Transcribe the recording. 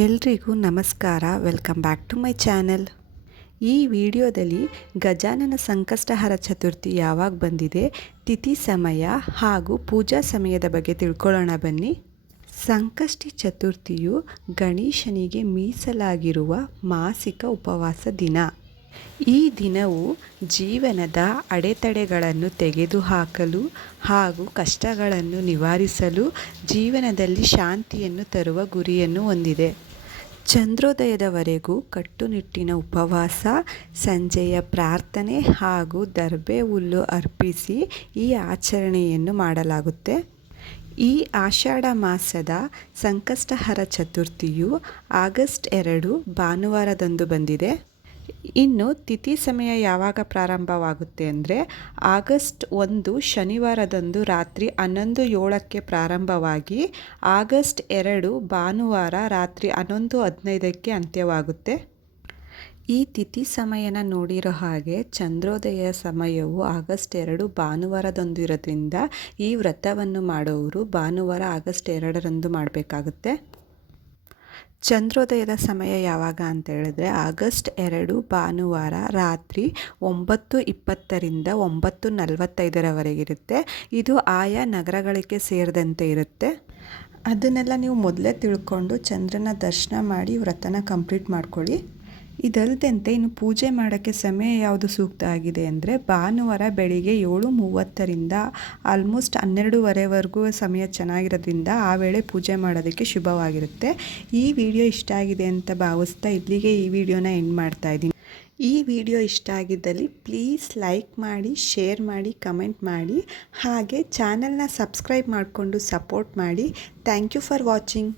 ಎಲ್ರಿಗೂ ನಮಸ್ಕಾರ. Welcome back to my channel. ಈ ವಿಡಿಯೋದಲ್ಲಿ ಗಜಾನನ ಸಂಕಷ್ಟಹರ ಚತುರ್ಥಿ ಯಾವಾಗ ಬಂದಿದೆ, ತಿಥಿ ಸಮಯ ಹಾಗೂ ಪೂಜಾ ಸಮಯದ ಬಗ್ಗೆ ತಿಳ್ಕೊಳ್ಳೋಣ ಬನ್ನಿ. ಸಂಕಷ್ಟಿ ಚತುರ್ಥಿಯು ಗಣೇಶನಿಗೆ ಮೀಸಲಾಗಿರುವ ಮಾಸಿಕ ಉಪವಾಸ ದಿನ. ಈ ದಿನವು ಜೀವನದ ಅಡೆತಡೆಗಳನ್ನು ತೆಗೆದುಹಾಕಲು ಹಾಗೂ ಕಷ್ಟಗಳನ್ನು ನಿವಾರಿಸಲು ಜೀವನದಲ್ಲಿ ಶಾಂತಿಯನ್ನು ತರುವ ಗುರಿಯನ್ನು ಹೊಂದಿದೆ. ಚಂದ್ರೋದಯದವರೆಗೂ ಕಟ್ಟುನಿಟ್ಟಿನ ಉಪವಾಸ, ಸಂಜೆಯ ಪ್ರಾರ್ಥನೆ ಹಾಗೂ ದರ್ಬೆ ಹುಲ್ಲು ಅರ್ಪಿಸಿ ಈ ಆಚರಣೆಯನ್ನು ಮಾಡಲಾಗುತ್ತೆ. ಈ ಆಷಾಢ ಮಾಸದ ಸಂಕಷ್ಟಹರ ಚತುರ್ಥಿಯು ಆಗಸ್ಟ್ 2 ಭಾನುವಾರದಂದು ಬಂದಿದೆ. ಇನ್ನು ತಿಥಿ ಸಮಯ ಯಾವಾಗ ಪ್ರಾರಂಭವಾಗುತ್ತೆ ಅಂದರೆ ಆಗಸ್ಟ್ 1 ಶನಿವಾರದಂದು ರಾತ್ರಿ 11:07ಕ್ಕೆ ಪ್ರಾರಂಭವಾಗಿ ಆಗಸ್ಟ್ 2 ಭಾನುವಾರ ರಾತ್ರಿ 11:15ಕ್ಕೆ ಅಂತ್ಯವಾಗುತ್ತೆ. ಈ ತಿಥಿ ಸಮಯನ ನೋಡಿರೋ ಹಾಗೆ ಚಂದ್ರೋದಯ ಸಮಯವು ಆಗಸ್ಟ್ 2 ಭಾನುವಾರದಂದು ಇರೋದ್ರಿಂದ ಈ ವ್ರತವನ್ನು ಮಾಡೋರು ಭಾನುವಾರ ಆಗಸ್ಟ್ 2ರಂದು ಮಾಡಬೇಕಾಗುತ್ತೆ. ಚಂದ್ರೋದಯದ ಸಮಯ ಯಾವಾಗ ಅಂತ ಹೇಳಿದ್ರೆ ಆಗಸ್ಟ್ 2 ಭಾನುವಾರ ರಾತ್ರಿ 9:20ರಿಂದ 9:45ರವರೆಗಿರುತ್ತೆ. ಇದು ಆಯಾ ನಗರಗಳಿಗೆ ಸೇರಿದಂತೆ ಇರುತ್ತೆ. ಅದನ್ನೆಲ್ಲ ನೀವು ಮೊದಲೇ ತಿಳ್ಕೊಂಡು ಚಂದ್ರನ ದರ್ಶನ ಮಾಡಿ ವ್ರತನ ಕಂಪ್ಲೀಟ್ ಮಾಡ್ಕೊಳ್ಳಿ. ಇದಲ್ಲದಂತೆ ಇನ್ನು ಪೂಜೆ ಮಾಡೋಕ್ಕೆ ಸಮಯ ಯಾವುದು ಸೂಕ್ತ ಆಗಿದೆ ಅಂದರೆ ಭಾನುವಾರ ಬೆಳಿಗ್ಗೆ 7:30ರಿಂದ ಆಲ್ಮೋಸ್ಟ್ 12:15ವರೆಗೂ ಸಮಯ ಚೆನ್ನಾಗಿರೋದ್ರಿಂದ ಆ ವೇಳೆ ಪೂಜೆ ಮಾಡೋದಕ್ಕೆ ಶುಭವಾಗಿರುತ್ತೆ. ಈ ವಿಡಿಯೋ ಇಷ್ಟ ಆಗಿದೆ ಅಂತ ಭಾವಿಸ್ತಾ ಇಲ್ಲಿಗೆ ಈ ವಿಡಿಯೋನ ಎಂಡ್ ಮಾಡ್ತಾ ಇದ್ದೀನಿ. ಈ ವಿಡಿಯೋ ಇಷ್ಟ ಆಗಿದ್ದಲ್ಲಿ ಪ್ಲೀಸ್ ಲೈಕ್ ಮಾಡಿ, ಶೇರ್ ಮಾಡಿ, ಕಮೆಂಟ್ ಮಾಡಿ, ಹಾಗೆ ಚಾನಲ್ನ ಸಬ್ಸ್ಕ್ರೈಬ್ ಮಾಡಿಕೊಂಡು ಸಪೋರ್ಟ್ ಮಾಡಿ. Thank you for watching.